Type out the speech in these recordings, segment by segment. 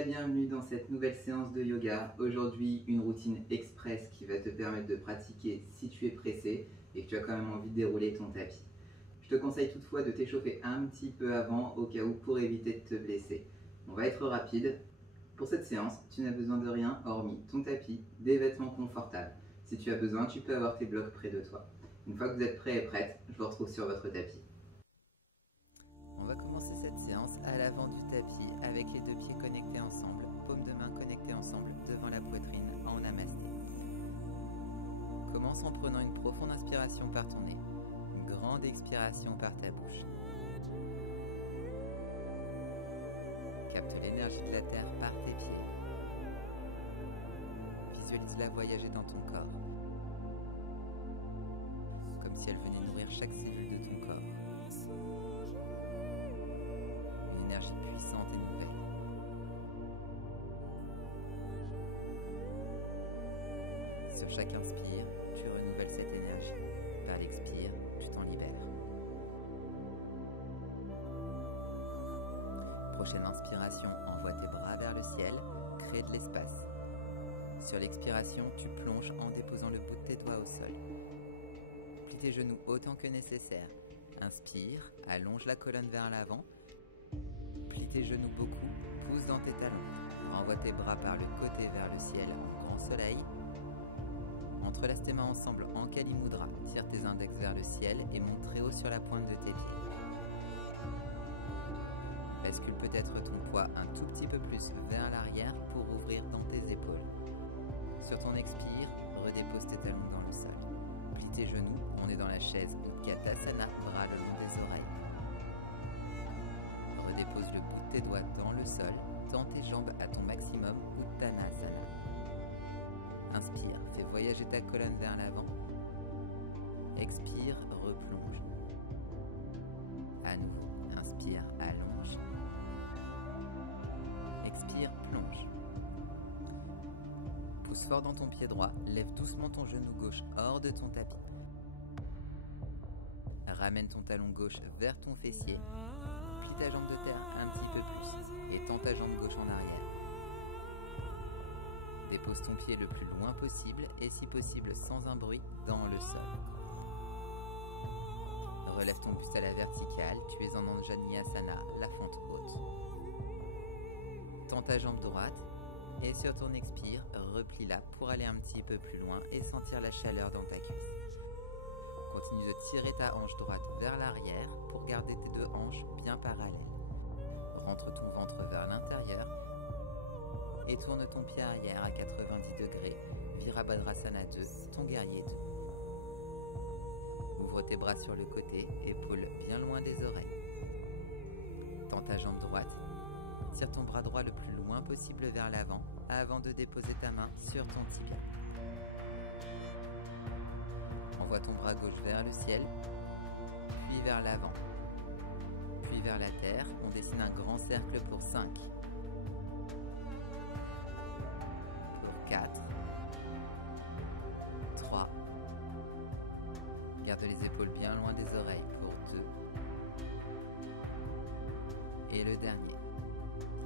la bienvenue dans cette nouvelle séance de yoga. Aujourd'hui, une routine express qui va te permettre de pratiquer si tu es pressé et que tu as quand même envie de dérouler ton tapis. Je te conseille toutefois de t'échauffer un petit peu avant au cas où pour éviter de te blesser. On va être rapide. Pour cette séance, tu n'as besoin de rien hormis ton tapis, des vêtements confortables. Si tu as besoin, tu peux avoir tes blocs près de toi. Une fois que vous êtes prêt et prête, je vous retrouve sur votre tapis. On va commencer cette séance à l'avant du tapis avec les deux pieds connectés ensemble, paumes de main connectées ensemble devant la poitrine en namasté. Commence en prenant une profonde inspiration par ton nez, une grande expiration par ta bouche. Capte l'énergie de la terre par tes pieds. Visualise-la voyager dans ton corps, comme si elle venait nourrir chaque cellule de ton corps. Une énergie puissante et nouvelle. Sur chaque inspire, tu renouvelles cette énergie. Par l'expire, tu t'en libères. Prochaine inspiration, envoie tes bras vers le ciel, crée de l'espace. Sur l'expiration, tu plonges en déposant le bout de tes doigts au sol. Plie tes genoux autant que nécessaire. Inspire, allonge la colonne vers l'avant. Plie tes genoux beaucoup, pousse dans tes talons. Envoie tes bras par le côté vers le ciel en grand soleil. Entrelace tes mains ensemble en Kali Mudra. Tire tes index vers le ciel et monte très haut sur la pointe de tes pieds. Bascule peut-être ton poids un tout petit peu plus vers l'arrière pour ouvrir dans tes épaules. Sur ton expire, redépose tes talons dans le sol. Plie tes genoux, on est dans la chaise Utkatasana, bras le long des oreilles. Redépose le bout de tes doigts dans le sol, tends tes jambes à ton maximum, Uttanasana. Inspire, fais voyager ta colonne vers l'avant. Expire, replonge. À nouveau, inspire, allonge. Expire, plonge. Pousse fort dans ton pied droit, lève doucement ton genou gauche hors de ton tapis. Ramène ton talon gauche vers ton fessier. Plie ta jambe de terre un petit peu plus et tends ta jambe gauche en arrière. Dépose ton pied le plus loin possible et si possible sans un bruit dans le sol. Relève ton buste à la verticale, tu es en Anjaneyasana, la fente haute. Tends ta jambe droite et sur ton expire, replie-la pour aller un petit peu plus loin et sentir la chaleur dans ta cuisse. Continue de tirer ta hanche droite vers l'arrière pour garder tes deux hanches bien parallèles. Rentre ton ventre vers l'intérieur et tourne ton pied arrière à 90 degrés, Virabhadrasana 2, ton guerrier 2. Ouvre tes bras sur le côté, épaules bien loin des oreilles. Tends ta jambe droite, tire ton bras droit le plus loin possible vers l'avant avant de déposer ta main sur ton tibia. Envoie ton bras gauche vers le ciel, puis vers l'avant, puis vers la terre. On dessine un grand cercle pour 5, pour 4, 3, garde les épaules bien loin des oreilles pour 2, et le dernier.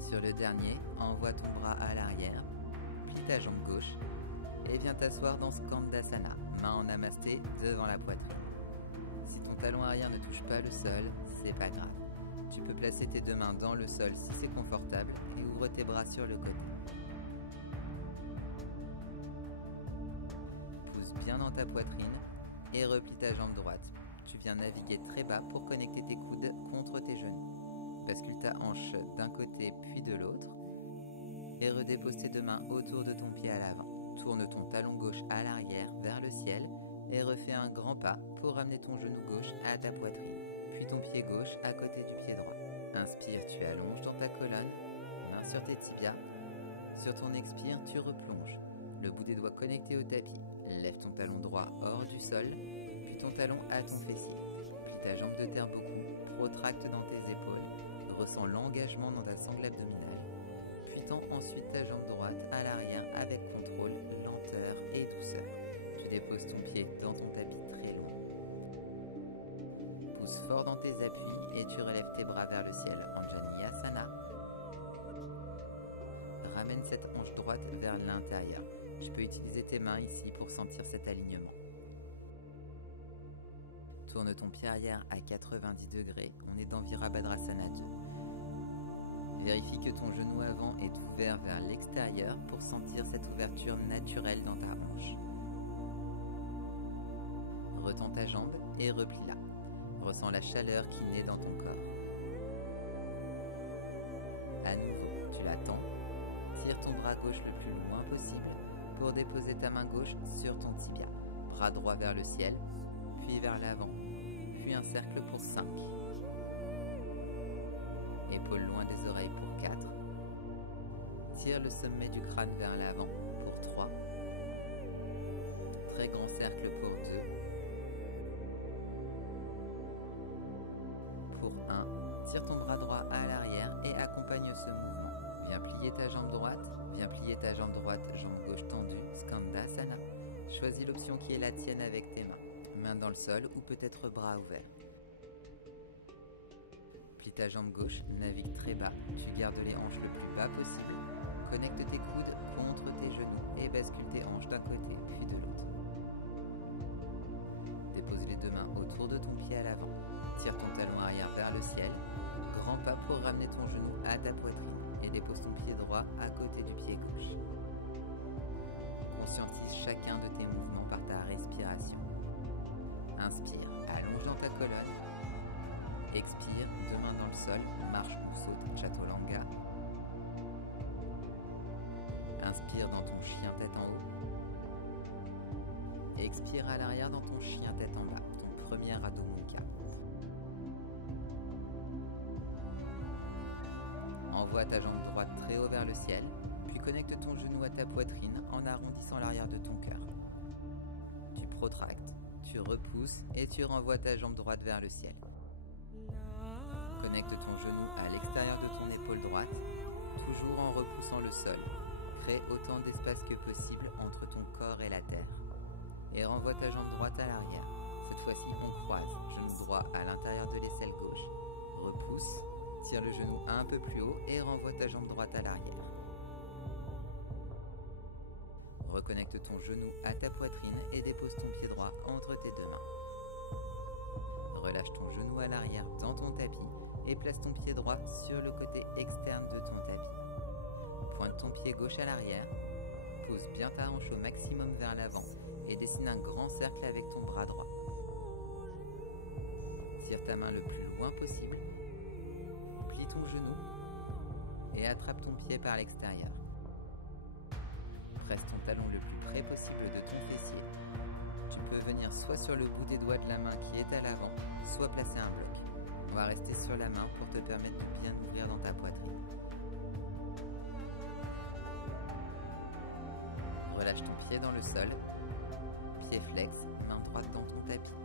Sur le dernier, envoie ton bras à l'arrière, plie ta jambe gauche et viens t'asseoir dans Skandasana, main en namasté devant la poitrine. Si ton talon arrière ne touche pas le sol, c'est pas grave. Tu peux placer tes deux mains dans le sol si c'est confortable et ouvre tes bras sur le côté. Pousse bien dans ta poitrine et replie ta jambe droite. Tu viens naviguer très bas pour connecter tes coudes contre tes genoux. Bascule ta hanche d'un côté puis de l'autre et redépose tes deux mains autour de ton pied à l'avant. Tourne ton talon gauche à l'arrière vers le ciel et refais un grand pas pour ramener ton genou gauche à ta poitrine, puis ton pied gauche à côté du pied droit. Inspire, tu allonges dans ta colonne, main sur tes tibias. Sur ton expire, tu replonges, le bout des doigts connecté au tapis. Lève ton talon droit hors du sol, puis ton talon à ton fessier. Plie ta jambe de terre beaucoup, protracte dans tes épaules. Ressens l'engagement dans ta sangle abdominale, puis tends ensuite ta jambe droite à l'arrière avec contrôle, lenteur et douceur. Tu déposes ton pied dans ton tapis très loin. Pousse fort dans tes appuis et tu relèves tes bras vers le ciel, Anjaneyasana. cette hanche droite vers l'intérieur. Tu peux utiliser tes mains ici pour sentir cet alignement. Tourne ton pied arrière à 90 degrés, on est dans Virabhadrasana 2. Vérifie que ton genou avant est ouvert vers l'extérieur pour sentir cette ouverture naturelle dans ta hanche. Retends ta jambe et replie-la. Ressens la chaleur qui naît dans ton corps. À nouveau, tu la tends. Tire ton bras gauche le plus loin possible pour déposer ta main gauche sur ton tibia. Bras droit vers le ciel, puis vers l'avant. Puis un cercle pour 5. Épaules loin des oreilles pour 4. Tire le sommet du crâne vers l'avant pour 3. Très grand cercle pour 2. Pour 1. Tire ton bras droit à l'arrière et accompagne ce mouvement. Viens plier ta jambe droite. Viens plier ta jambe droite, jambe gauche tendue, Skandasana. Choisis l'option qui est la tienne avec tes mains. Main dans le sol ou peut-être bras ouverts. Plie ta jambe gauche, navigue très bas. Tu gardes les hanches le plus bas possible. Connecte tes coudes contre tes genoux et bascule tes hanches d'un côté puis de l'autre. Dépose les deux mains autour de ton pied à l'avant. Tire ton talon arrière vers le ciel. Grand pas pour ramener ton genou à ta poitrine et dépose ton pied droit à côté du pied gauche. Conscientise chacun de tes mouvements par ta respiration. Inspire, allonge dans ta colonne. Expire, deux mains dans le sol, marche ou saute Chaturanga. Inspire dans ton chien tête en haut. Expire à l'arrière dans ton chien tête en bas, ton premier Adho Mukha. Envoie ta jambe droite très haut vers le ciel, puis connecte ton genou à ta poitrine en arrondissant l'arrière de ton cœur. Tu protractes, tu repousses et tu renvoies ta jambe droite vers le ciel. Connecte ton genou à l'extérieur de ton épaule droite, toujours en repoussant le sol. Crée autant d'espace que possible entre ton corps et la terre. Et renvoie ta jambe droite à l'arrière. Cette fois-ci, on croise, genou droit à l'intérieur de l'aisselle gauche. Repousse, tire le genou un peu plus haut et renvoie ta jambe droite à l'arrière. Reconnecte ton genou à ta poitrine et dépose ton pied droit entre tes deux mains. Relâche ton genou à l'arrière dans ton tapis et place ton pied droit sur le côté externe de ton tapis. Pointe ton pied gauche à l'arrière, pose bien ta hanche au maximum vers l'avant et dessine un grand cercle avec ton bras droit. Tire ta main le plus loin possible, plie ton genou et attrape ton pied par l'extérieur. Presse ton talon le plus près possible de ton fessier. Tu peux venir soit sur le bout des doigts de la main qui est à l'avant, soit placer un bloc. On va rester sur la main pour te permettre de bien ouvrir dans ta poitrine. Relâche ton pied dans le sol, pied flex, main droite dans ton tapis.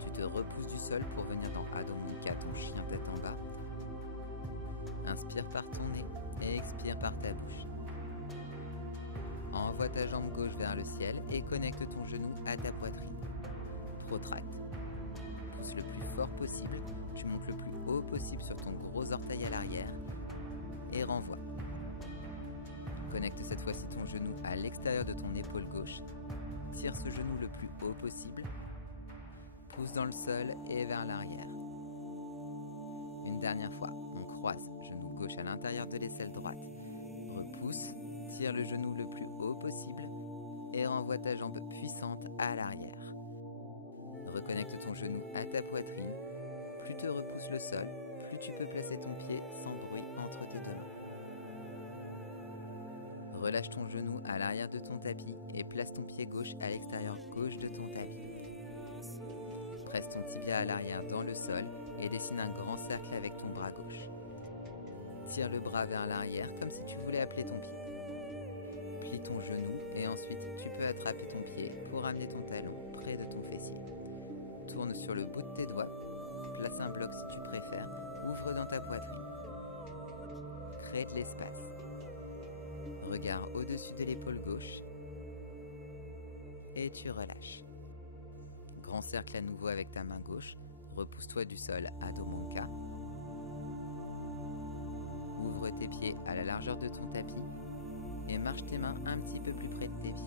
Tu te repousses du sol pour venir dans Adho Mukha, ton chien tête en bas. Inspire par ton nez et expire par ta bouche. Envoie ta jambe gauche vers le ciel et connecte ton genou à ta poitrine. Protracte. Pousse le plus fort possible, tu montes le plus haut possible sur ton gros orteil à l'arrière et renvoie. Connecte cette fois-ci ton genou à l'extérieur de ton épaule gauche. Tire ce genou le plus haut possible. Pousse dans le sol et vers l'arrière. Une dernière fois, on croise, genou gauche à l'intérieur de l'aisselle droite. Repousse, tire le genou le plus haut possible et renvoie ta jambe puissante à l'arrière. Reconnecte ton genou à ta poitrine. Plus tu repousses le sol, plus tu peux placer ton pied sans bruit entre tes deux mains. Relâche ton genou à l'arrière de ton tapis et place ton pied gauche à l'extérieur gauche de ton tapis. Presse ton tibia à l'arrière dans le sol et dessine un grand cercle avec ton bras gauche. Tire le bras vers l'arrière comme si tu voulais appeler ton pied. Plie ton genou et ensuite tu peux attraper ton pied pour amener ton talon près de ton fessier. Tourne sur le bout de tes doigts, place un bloc si tu préfères, ouvre dans ta poitrine. Crée de l'espace. Regard au-dessus de l'épaule gauche et tu relâches. Grand cercle à nouveau avec ta main gauche, repousse-toi du sol, Adho Mukha. Ouvre Ouvre tes pieds à la largeur de ton tapis et marche tes mains un petit peu plus près de tes pieds,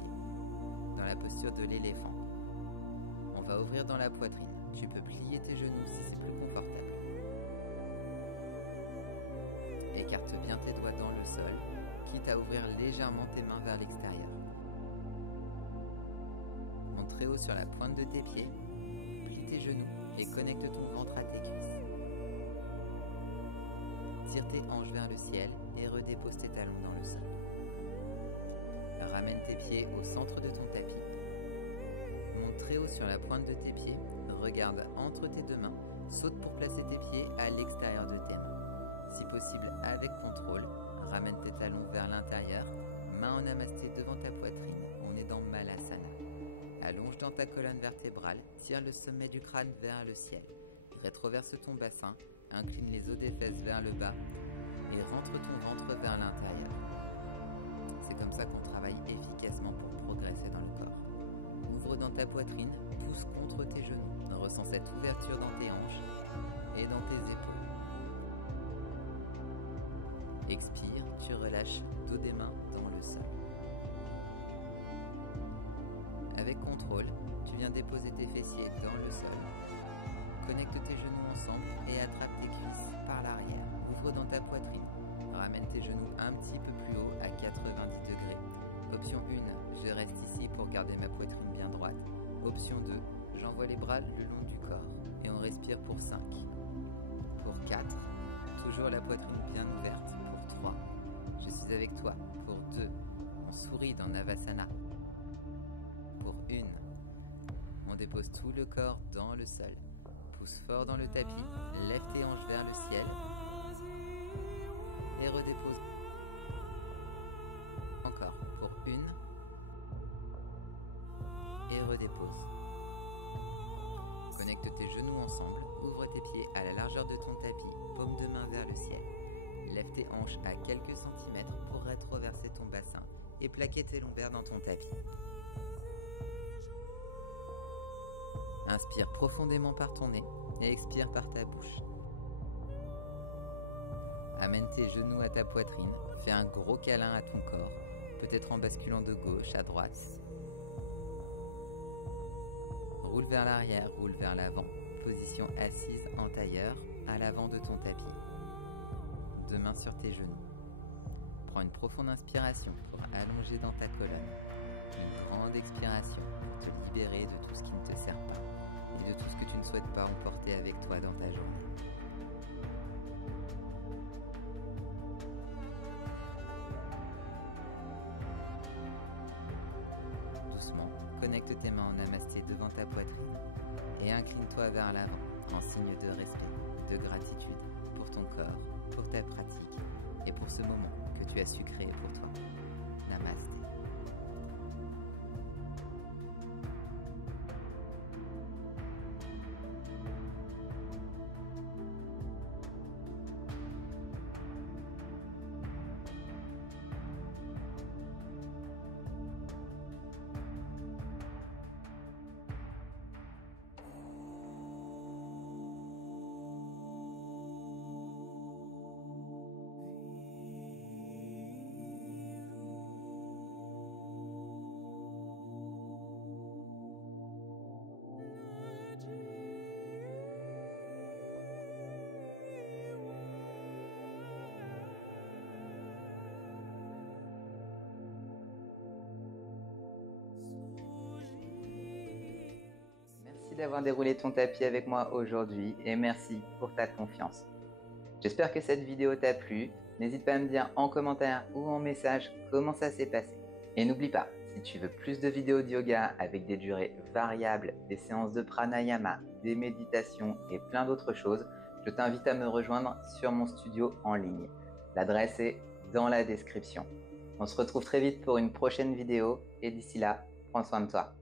dans la posture de l'éléphant. On va ouvrir dans la poitrine. Tu peux plier tes genoux si c'est plus confortable. Écarte bien tes doigts dans le sol, quitte à ouvrir légèrement tes mains vers l'extérieur. Monte très haut sur la pointe de tes pieds, plie tes genoux et connecte ton ventre à tes cuisses. Tire tes hanches vers le ciel et redépose tes talons dans le sol. Ramène tes pieds au centre de ton tapis. Monte très haut sur la pointe de tes pieds, regarde entre tes deux mains, saute pour placer tes pieds à l'extérieur de tes mains. Si possible avec contrôle, ramène tes talons vers l'intérieur, main en namasté devant ta poitrine, on est dans Malasana. Allonge dans ta colonne vertébrale, tire le sommet du crâne vers le ciel. Rétroverse ton bassin, incline les os des fesses vers le bas et rentre ton ventre vers l'intérieur. C'est comme ça qu'on travaille efficacement pour progresser dans le corps. Ouvre dans ta poitrine, pousse contre tes genoux. Ressens cette ouverture dans tes hanches et dans tes épaules. Expire, tu relâches dos des mains dans le sol. Avec contrôle, tu viens déposer tes fessiers dans le sol. Connecte tes genoux ensemble et attrape tes cuisses par l'arrière. Ouvre dans ta poitrine. Ramène tes genoux un petit peu plus haut à 90 degrés. Option 1, je reste ici pour garder ma poitrine bien droite. Option 2, j'envoie les bras le long du corps et on respire pour 5. Pour 4, toujours la poitrine bien ouverte. Pour 3, je suis avec toi. Pour 2, on sourit dans Navasana. Pour 1, on dépose tout le corps dans le sol. Pousse fort dans le tapis, lève tes hanches vers le ciel et redépose. Encore pour 1 et redépose. Connecte tes genoux ensemble, ouvre tes pieds à la largeur de ton tapis, paume de main vers le ciel. Lève tes hanches à quelques centimètres pour rétroverser ton bassin et plaquer tes lombaires dans ton tapis. Inspire profondément par ton nez et expire par ta bouche. Amène tes genoux à ta poitrine, fais un gros câlin à ton corps, peut-être en basculant de gauche à droite. Roule vers l'arrière, roule vers l'avant, position assise en tailleur à l'avant de ton tapis. Deux mains sur tes genoux. Prends une profonde inspiration pour allonger dans ta colonne. Une grande expiration pour te libérer de tout ce qui ne te sert pas et de tout ce que tu ne souhaites pas emporter avec toi dans ta journée. Doucement, connecte tes mains en namasté devant ta poitrine et incline-toi vers l'avant en signe de respect, de gratitude pour ton corps, pour ta pratique et pour ce moment que tu as su créer pour toi. Namasté. Merci d'avoir déroulé ton tapis avec moi aujourd'hui et merci pour ta confiance. J'espère que cette vidéo t'a plu. N'hésite pas à me dire en commentaire ou en message comment ça s'est passé. Et n'oublie pas, si tu veux plus de vidéos de yoga avec des durées variables, des séances de pranayama, des méditations et plein d'autres choses, je t'invite à me rejoindre sur mon studio en ligne. L'adresse est dans la description. On se retrouve très vite pour une prochaine vidéo et d'ici là, prends soin de toi.